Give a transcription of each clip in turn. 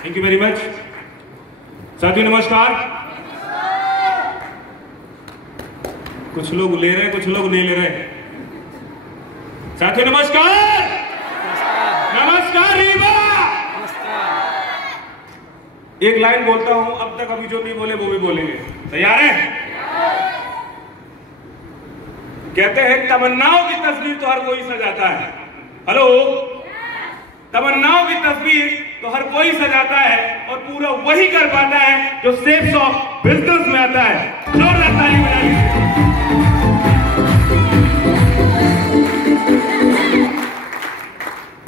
Thank you very much. साथियों नमस्कार। कुछ लोग ले रहे हैं, कुछ लोग नहीं ले रहे। साथियों नमस्कार। नमस्कार रीवा। एक लाइन बोलता हूं, अब तक अभी जो नहीं बोले वो भी बोलेंगे। तैयार हैं? कहते हैं तमन्नाओं की तस्वीर तो हर कोई सजाता है। हेलो, तमन्नाओं की तस्वीर तो हर कोई सजाता है और पूरा वही कर पाता है जो शेप्स ऑफ बिजनेस में आता है। जोरदार ताली बजा लीजिए।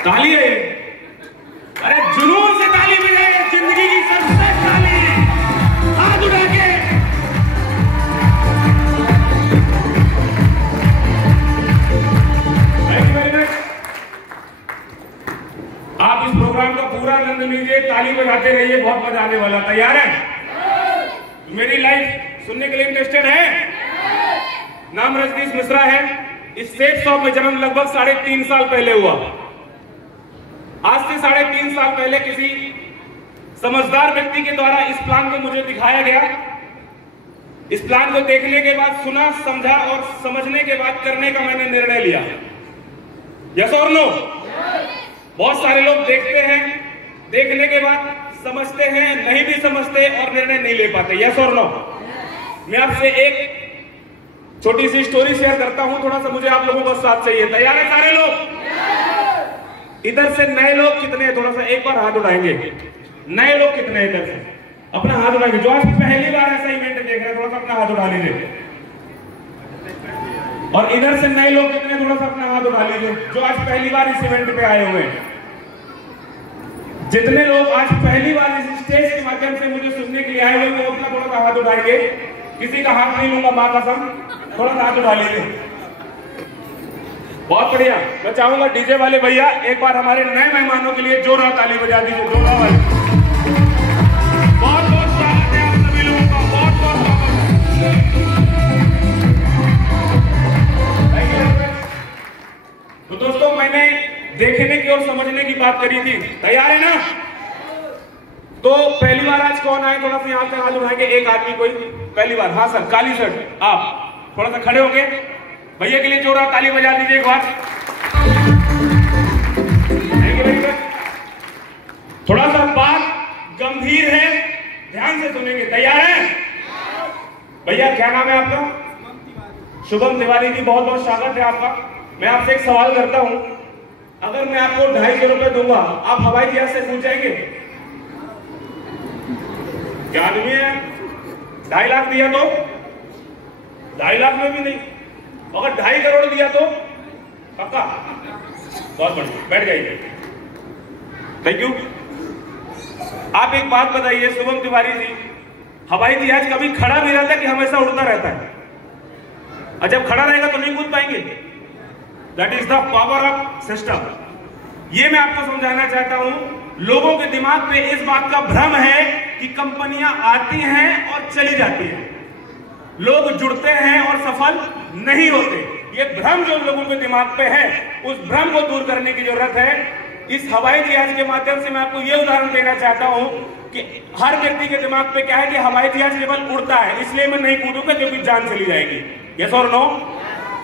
ताली है, अरे जुनून से ताली बजाए, जिंदगी की सबसे ताली, हाथ उठा के। आप इस प्रोग्राम का पूरा आनंद लीजिए, ताली बजाते रहिए, बहुत मजा आने वाला। तैयार है? मेरी लाइफ सुनने के लिए इंटरेस्टेड है? नाम रजनीश मिश्रा है। इस शेप शॉप में जन्म लगभग 3.5 साल पहले हुआ। आज से 3.5 साल पहले किसी समझदार व्यक्ति के द्वारा इस प्लान को मुझे दिखाया गया। इस प्लान को देखने के बाद सुना, समझा और समझने के बाद करने का मैंने निर्णय लिया। यस और नो? बहुत सारे लोग देखते हैं, देखने के बाद समझते हैं, नहीं भी समझते और निर्णय नहीं ले पाते। यस और नो? मैं आपसे एक छोटी सी स्टोरी शेयर करता हूं, थोड़ा सा मुझे आप लोगों का साथ चाहिए। तैयार है सारे लोग? इधर से नए लोग कितने हैं? थोड़ा सा एक बार हाथ उठाएंगे। नए लोग कितने हैं इधर से? अपना हाथ उठाएंगे। जो आज पहली बार ऐसा इवेंट देख रहे हैं, थोड़ा सा अपना हाथ उठा लीजिए। और इधर से नए लोग कितने? थोड़ा सा अपना हाथ उठा लीजिए जो आज पहली बार इस इवेंट पे आए हुए हैं। जितने लोग आज पहली बार इस स्टेज के माध्यम से मुझे सुनने के लिए आए हुए हैं, वो अपना थोड़ा सा हाथ उठाएंगे। किसी का हाथ नहीं लूंगा, मां कसम, थोड़ा सा हाथ उठा लीजिए। बहुत बढ़िया। मैं चाहूंगा डीजे वाले भैया एक बार हमारे नए मेहमानों के लिए जोरदार ताली बजा दीजिए। जोरदार वाली। बहुत बहुत स्वागत है आप सभी लोगों का, बहुत बहुत स्वागत। तो दोस्तों, मैंने देखने की और समझने की बात करी थी। तैयार है ना? तो पहली बार आज कौन आए? थोड़ा सा यहाँ से हाथ उठाएंगे। एक आदमी कोई पहली बार? हाँ सर, काली शर्ट। आप थोड़ा सा खड़े होंगे, भैया के लिए जोरदार ताली बजा दीजिए एक बार। थोड़ा सा बात गंभीर है, ध्यान से सुनेंगे। तैयार है? भैया क्या नाम है आपका? शुभम तिवारी जी, बहुत बहुत स्वागत है आपका। मैं आपसे एक सवाल करता हूं, अगर मैं आपको 250 रुपए दूंगा, आप हवाई जहाज से पूछ जाएंगे? क्या आदमी है? 2.5 लाख दिया तो? 2.5 लाख में भी नहीं। अगर 2.5 करोड़ दिया तो? पक्का? बहुत बढ़िया, बैठ जाइए। Thank you. आप एक बात बताइए शुभम तिवारी जी, हवाई जहाज कभी खड़ा भी रहता है कि हमेशा उड़ता रहता है? और जब खड़ा रहेगा तो नहीं कूद पाएंगे। That is the power of system. ये मैं आपको समझाना चाहता हूं। लोगों के दिमाग पे इस बात का भ्रम है कि कंपनियां आती हैं और चली जाती हैं, लोग जुड़ते हैं और सफल नहीं होते। ये भ्रम जो लोगों के दिमाग पे है, उस भ्रम को दूर करने की जरूरत है। इस हवाई जहाज के माध्यम से मैं आपको ये उदाहरण देना चाहता हूं कि हर व्यक्ति के दिमाग पे क्या है कि हवाई जहाज केवल उड़ता है, इसलिए मैं नहीं कूदूंगा क्योंकि जान चली जाएगी। यस और नो?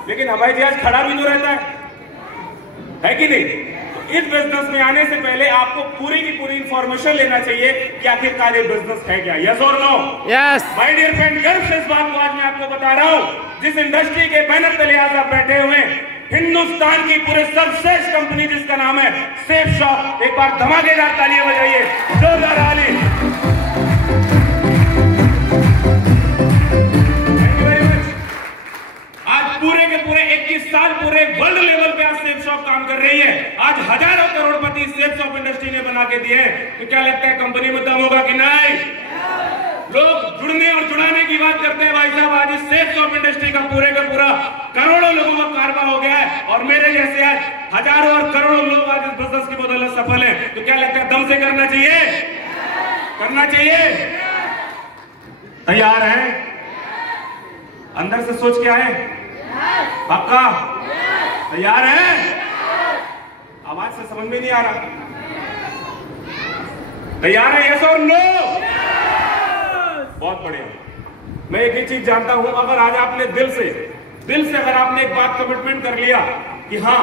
लेकिन हवाई जहाज खड़ा भी तो रहता है कि नहीं? इस बिजनेस में आने से पहले आपको पूरी की पूरी इंफॉर्मेशन लेना चाहिए कि आखिरकार ये बिजनेस है क्या। यस और no? Yes. My dear friend, गर्व से इस बात को आज मैं आपको बता रहा हूं, जिस इंडस्ट्री के बैनर तले आज आप बैठे हुए, हिंदुस्तान की पूरे सर्वश्रेष्ठ कंपनी जिसका नाम है शेप शॉप, एक बार धमाकेदार तालियां बजाइए, जोरदार ताली। पूरे के पूरे 21 साल पूरे वर्ल्ड लेवल पे आज शेप शॉप काम कर रही है। आज हजारों करोड़पति शेप शॉप इंडस्ट्री ने बना के दिए हैं। तो क्या लगता है कंपनी में दम होगा कि नहीं? लोग जुड़ने और जुड़ाने की बात करते हैं। भाई साहब, आज इस शेप शॉप इंडस्ट्री का पूरे का पूरा करोड़ों लोगों का कारवा हो गया है और मेरे जैसे आज हजारों और करोड़ों लोग आज इस बिजनेस की बदौलत सफल है। तो क्या लगता है दम से करना चाहिए? करना चाहिए? तैयार है? अंदर से सोच के आए? पक्का? तैयार है? आवाज से समझ में नहीं आ रहा। तैयार है? यस और नो? बहुत बढ़िया। मैं एक ही चीज जानता हूं, अगर आज आपने दिल से अगर आपने एक बात कमिटमेंट कर लिया कि हाँ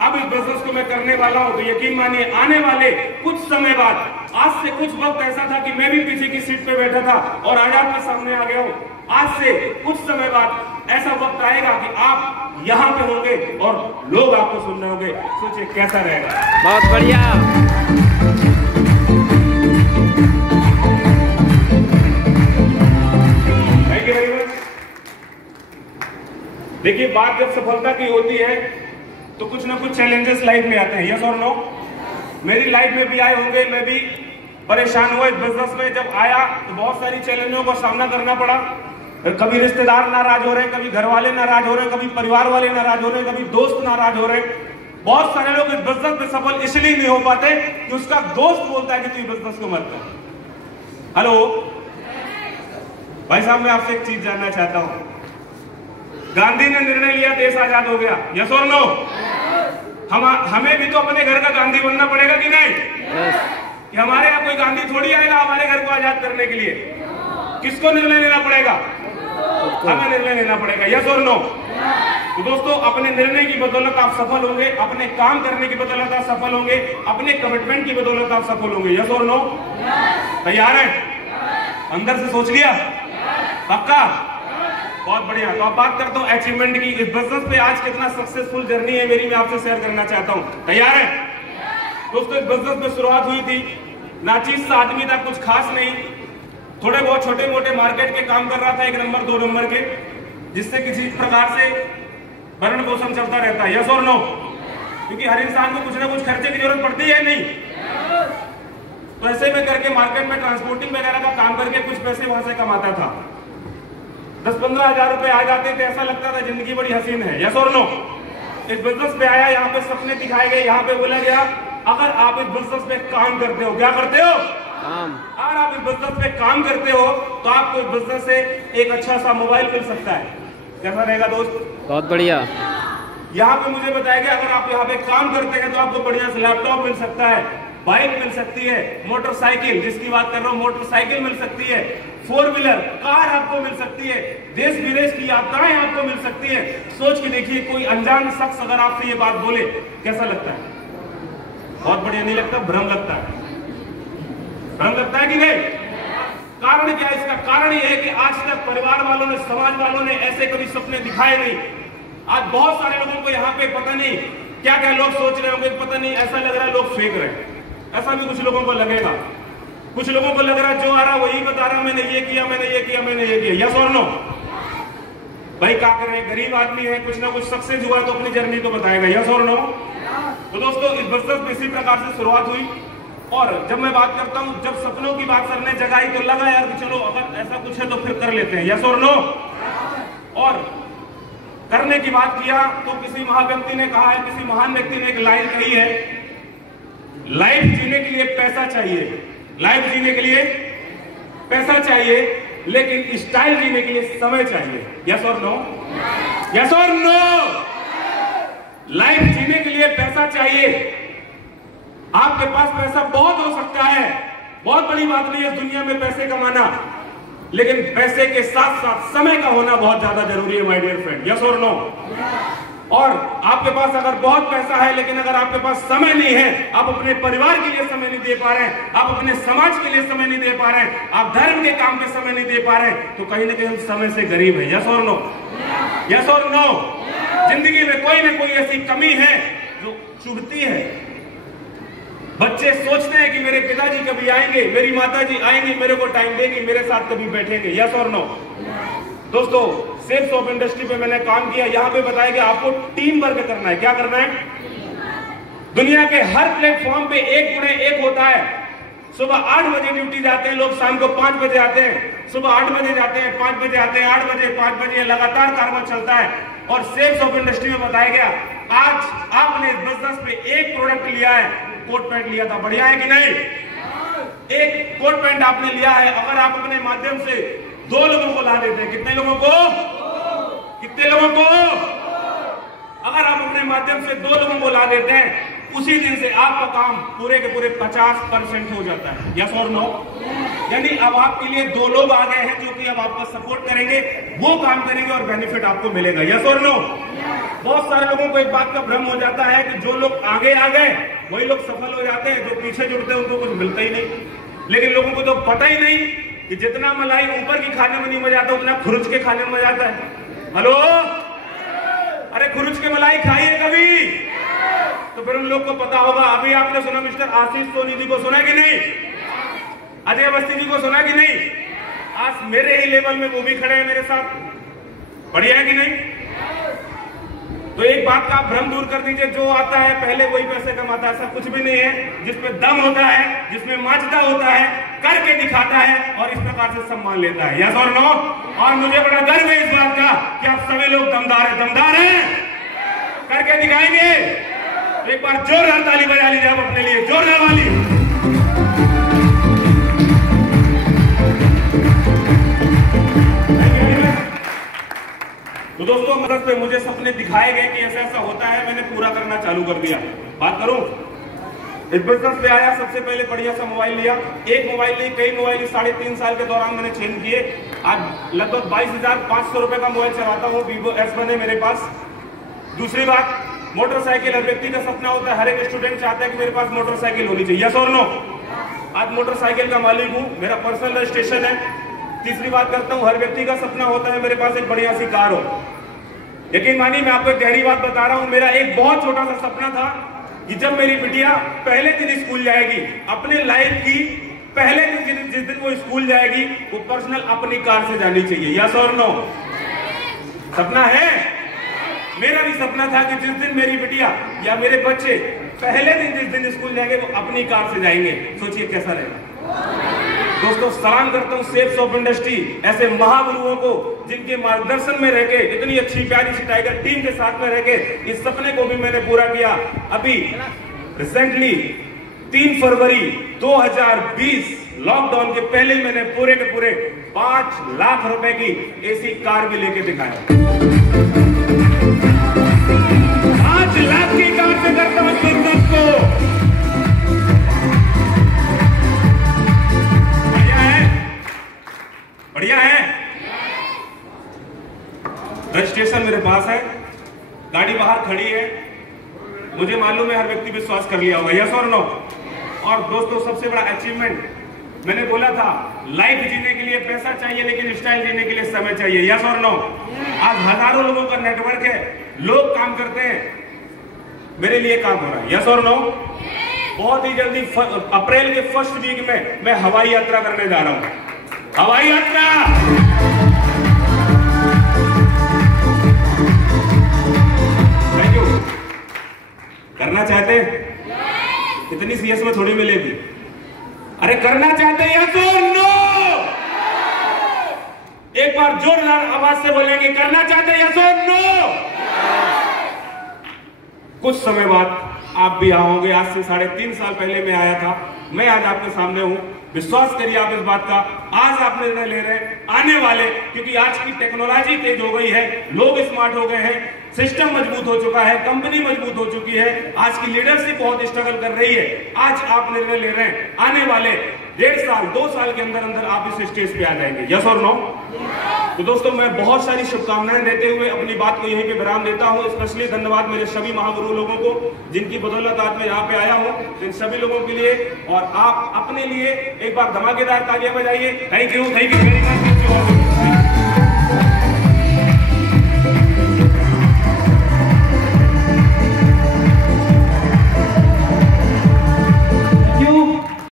अब इस बिजनेस को मैं करने वाला हूं, तो यकीन मानिए आने वाले कुछ समय बाद, आज से कुछ वक्त ऐसा था कि मैं भी पीछे की सीट पे बैठा था और आज आपके सामने आ गया हूं। आज से कुछ समय बाद ऐसा वक्त आएगा कि आप यहाँ पे होंगे और लोग आपको सुन रहे होंगे। सोचिए कैसा रहेगा। बहुत बढ़िया। Thank you very much. देखिए, बात जब सफलता की होती है तो कुछ ना कुछ चैलेंजेस लाइफ में आते हैं। यस और नो? मेरी लाइफ में भी आए होंगे। मैं भी परेशान हुआ इस बिजनेस में। जब आया तो बहुत सारी चैलेंजों का सामना करना पड़ा। कभी रिश्तेदार नाराज हो रहे हैं, कभी घर वाले नाराज हो रहे हैं, कभी परिवार वाले नाराज हो रहे हैं, कभी दोस्त नाराज हो रहे हैं। बहुत सारे लोग इस बिजनेस में सफल इसलिए नहीं हो पाते कि उसका दोस्त बोलता है कि तू बिजनेस को मत कर। हेलो भाई साहब, मैं आपसे एक चीज जानना चाहता हूं। गांधी ने निर्णय लिया, देश आजाद हो गया। यस और नो? हमें भी तो अपने घर का गांधी बनना पड़ेगा कि नहीं? कि हमारे यहाँ कोई गांधी थोड़ी आएगा हमारे घर को आजाद करने के लिए। किसको निर्णय लेना पड़ेगा? हमें निर्णय लेना पड़ेगा। यस और नो? तो दोस्तों, अपने निर्णय की बदौलत आप सफल होंगे, अपने काम करने की बदौलत आप सफल होंगे, अपने कमिटमेंट की बदौलत आप सफल होंगे। यस और नो? तैयार है? अंदर से सोच लिया? पक्का? बहुत बढ़िया। तो अब बात करता हूं अचीवमेंट की। इस बिजनेस पे आज कितना सक्सेसफुल जर्नी है मेरी, मैं आपसे शेयर करना चाहता हूं। तैयार है? दोस्तों, इस बिजनेस में शुरुआत हुई थी, नाचीज सा आदमी था, कुछ खास नहीं, थोड़े बहुत छोटे मोटे मार्केट के काम कर रहा था, 1 नंबर 2 नंबर के, जिससे किसी प्रकार से भरण पोषण चलता रहता है। यस और नो? क्योंकि हर इंसान को कुछ ना कुछ खर्चे की जरूरत पड़ती है नहीं? तो ऐसे में करके मार्केट में ट्रांसपोर्टिंग वगैरह का काम करके कुछ पैसे वहां से कमाता था। 10-15 हजार रुपए आ जाते थे, ऐसा लगता था जिंदगी बड़ी हसीन है। यस और नो? इस बिजनेस पे आया, यहाँ पे सपने दिखाए गए, यहाँ पे बोला गया अगर आप इस बिजनेस पे काम करते हो, क्या करते हो? काम। अगर आप इस बिजनेस पे काम करते हो तो आपको इस बिजनेस से एक अच्छा सा मोबाइल मिल सकता है। कैसा रहेगा दोस्त? बहुत बढ़िया। यहाँ पे मुझे बताया गया अगर आप यहाँ पे काम करते हैं तो आपको बढ़िया से लैपटॉप मिल सकता है, बाइक मिल सकती है, मोटरसाइकिल, जिसकी बात कर रहा हूँ मोटरसाइकिल मिल सकती है, 4 व्हीलर कार आपको मिल सकती है, देश विदेश की यात्राएं आपको मिल सकती है। सोच के देखिए, कोई अनजान शख्स अगर आपसे ये बात बोले, कैसा लगता है? बहुत बढ़िया नहीं लगता? भ्रम लगता है? भ्रम लगता है कि नहीं? कारण क्या है इसका? कारण यह है कि आज तक परिवार वालों ने, समाज वालों ने ऐसे कभी सपने दिखाए नहीं। आज बहुत सारे लोगों को यहाँ पे पता नहीं क्या क्या लोग सोच रहे होंगे, पता नहीं, ऐसा लग रहा है लोग फेंक रहे हैं। ऐसा भी कुछ लोगों को लगेगा। कुछ लोगों को लग रहा है जो आ रहा वही बता रहा, मैंने ये किया, मैंने ये किया, मैंने ये किया। यस और नो? भाई क्या करें, गरीब आदमी है, कुछ ना कुछ सक्सेस हुआ तो अपनी जर्नी तो बताएगा। यस और नो? तो दोस्तों, इस बिजनेस में इसी प्रकार से शुरुआत हुई। और जब मैं बात करता हूं, जब सपनों की बात सर ने जगाई तो लगा यार कि चलो अगर ऐसा कुछ है तो फिर कर लेते हैं। यस और नो? और करने की बात किया तो किसी महान व्यक्ति ने कहा है, किसी महान व्यक्ति ने एक लाइन कही है, लाइफ जीने के लिए पैसा चाहिए, लाइफ जीने के लिए पैसा चाहिए, लेकिन स्टाइल जीने के लिए समय चाहिए। यस और नो? यस और नो? लाइफ जीने के लिए पैसा चाहिए। आपके पास पैसा बहुत हो सकता है, बहुत बड़ी बात नहीं है दुनिया में पैसे कमाना, लेकिन पैसे के साथ साथ समय का होना बहुत ज्यादा जरूरी है माय डियर फ्रेंड। यस और नो? और आपके पास अगर बहुत पैसा है लेकिन अगर आपके पास समय नहीं है, आप अपने परिवार के लिए समय नहीं दे पा रहे हैं, आप अपने समाज के लिए समय नहीं दे पा रहे हैं, आप धर्म के काम पे समय नहीं दे पा रहे हैं, तो कहीं ना कहीं हम समय से गरीब है। यस और नो? यस और नो? जिंदगी में कोई ना कोई ऐसी कमी है जो चुभती है। बच्चे सोचते हैं कि मेरे पिताजी कभी आएंगे, मेरी माताजी आएंगी, मेरे को टाइम देंगी, मेरे साथ कभी बैठेंगे। यस और नो? दोस्तों, सेल्स ऑफ इंडस्ट्री पे मैंने काम किया, यहाँ पे बताया गया आपको टीम वर्क करना है। क्या करना है? दुनिया के हर प्लेटफॉर्म पे 1 होता है। सुबह 8 बजे ड्यूटी जाते हैं लोग, शाम को 5 बजे आते हैं, सुबह 8 बजे जाते हैं, 5 बजे आते हैं, 8 बजे, 5 बजे, लगातार कारवा चलता है। और सेल्स ऑफ इंडस्ट्री में बताया गया आज आपने इस बिजनेस पे एक प्रोडक्ट लिया है, कोट पैंट लिया था, बढ़िया है कि नहीं? एक कोट पैंट आपने लिया है, अगर आप अपने माध्यम से 2 लोगों को ला देते हैं, कितने लोगों को? कितने लोगों को? अगर आप अपने माध्यम से 2 लोगों को ला देते हैं, उसी दिन से आपका काम पूरे के पूरे 50% हो जाता है। यस और नो? यानी अब आपके लिए 2 लोग आ गए हैं जो कि अब आपका सपोर्ट करेंगे, वो काम करेंगे और बेनिफिट आपको मिलेगा। यस और नो? बहुत सारे लोगों को एक बात का भ्रम हो जाता है कि जो लोग आगे आ गए वही लोग सफल हो जाते हैं, जो पीछे जुड़ते हैं उनको कुछ मिलता ही नहीं। लेकिन लोगों को तो पता ही नहीं कि जितना मलाई ऊपर की खाने में नहीं मजा आता उतना खुरुच के खाने में मजा आता है। हेलो, अरे खुरुच के मलाई खाइए कभी, तो फिर उन लोग को पता होगा। अभी आपने सुना मिस्टर आशीष सोनी जी को सुना कि नहीं, अजय अवस्थी जी को सुना कि नहीं? आज मेरे ही लेवल में वो भी खड़े हैं मेरे साथ, बढ़िया है कि नहीं? तो एक बात का आप भ्रम दूर कर दीजिए, जो आता है पहले वही पैसे कमाता है, ऐसा कुछ भी नहीं है। जिसमें दम होता है, जिसमें माचता होता है, करके दिखाता है और इस प्रकार से सम्मान लेता है। यस और नो? और मुझे बड़ा गर्व है इस बात का कि आप सभी लोग दमदार हैं, करके दिखाएंगे। तो एक बार जोरदार ताली बजा लीजिए आप अपने लिए, जोरदार वाली। तो दोस्तों, मदद पे मुझे सपने दिखाए गए कि ऐसा ऐसा होता है, मैंने पूरा करना चालू कर दिया। बात करूं, इस बिजनेस पे आया, सबसे पहले बढ़िया सा मोबाइल लिया। एक मोबाइल नहीं, कई मोबाइल 3.5 साल के दौरान मैंने चेंज किए। आज लगभग 22,500 रुपए का मोबाइल चलाता हूँ। Vivo S1 है मेरे पास। दूसरी बात, मोटरसाइकिल हर व्यक्ति का सपना होता है, हर एक स्टूडेंट चाहता है कि मेरे पास मोटरसाइकिल होनी चाहिए। यस और नो? आज मोटरसाइकिल का मालिक हूँ, मेरा पर्सनल रजिस्ट्रेशन है। तीसरी बात करता हूँ, हर व्यक्ति का सपना होता है मेरे पास एक बढ़िया सी कार हो। यकीन मानिए, मैं आपको एक गहरी बात बता रहा हूँ, मेरा एक बहुत छोटा सा सपना था कि जब मेरी बिटिया पहले दिन स्कूल जाएगी, अपने लाइफ की पहले दिन जिस दिन वो स्कूल जाएगी, वो पर्सनल अपनी कार से जानी चाहिए। यस और नो? सपना है? मेरा भी सपना था कि जिस दिन मेरी बिटिया या मेरे बच्चे पहले दिन जिस दिन स्कूल जाएंगे वो अपनी कार से जाएंगे। सोचिए कैसा रहेगा। दोस्तों, सलाम करता हूं सेफ्स ऑफ इंडस्ट्री, ऐसे महागुरुओं को जिनके मार्गदर्शन में रहके इतनी अच्छी प्यारी सी टाइगर टीम के साथ में रहके इस सपने को भी मैंने पूरा किया। अभी रिसेंटली 3 फरवरी 2020 लॉकडाउन के पहले ही मैंने पूरे के पूरे 5 लाख रुपए की एसी कार भी लेके दिखाया। 5 लाख की कार से करता हूं बिजनेस को। बढ़िया है? रजिस्ट्रेशन मेरे पास है, गाड़ी बाहर खड़ी है, मुझे मालूम है हर व्यक्ति विश्वास कर लिया होगा। यस और नो? और दोस्तों, सबसे बड़ा अचीवमेंट, मैंने बोला था लाइफ जीने के लिए पैसा चाहिए लेकिन स्टाइल जीने के लिए समय चाहिए। यस और नो? आज हजारों लोगों का नेटवर्क है, लोग काम करते हैं, मेरे लिए काम हो रहा है। यस और नो? बहुत ही जल्दी अप्रैल के फर्स्ट वीक में मैं हवाई यात्रा करने जा रहा हूं। हवाई यात्रा थैंक यू। करना चाहते? इतनी सीएस में थोड़ी मिलेगी। अरे करना चाहते या तो नो? एक बार जोरदार आवाज से बोलेंगे, करना चाहते या तो नो? कुछ समय बाद आप भी आओगे। आज से 3.5 साल पहले मैं आया था, मैं आज आपके सामने हूं। विश्वास करिए आप इस बात का, आज आप निर्णय ले रहे हैं, आने वाले, क्योंकि आज की टेक्नोलॉजी तेज हो गई है, लोग स्मार्ट हो गए हैं, सिस्टम मजबूत हो चुका है, कंपनी मजबूत हो चुकी है, आज की लीडरशिप बहुत स्ट्रगल कर रही है। आज आप निर्णय ले रहे हैं, आने वाले 1.5 साल 2 साल के अंदर अंदर आप इस स्टेज पे आ जाएंगे। यस और नो? तो दोस्तों, मैं बहुत सारी शुभकामनाएं देते हुए अपनी बात को यहीं पे विराम देता हूं। स्पेशली धन्यवाद मेरे सभी महागुरु लोगों को, जिनकी बदौलत आज मैं यहाँ पे आया हूं। इन सभी लोगों के लिए और आप अपने लिए एक बार धमाकेदार तालियां बजाइए। Thank you, thank you.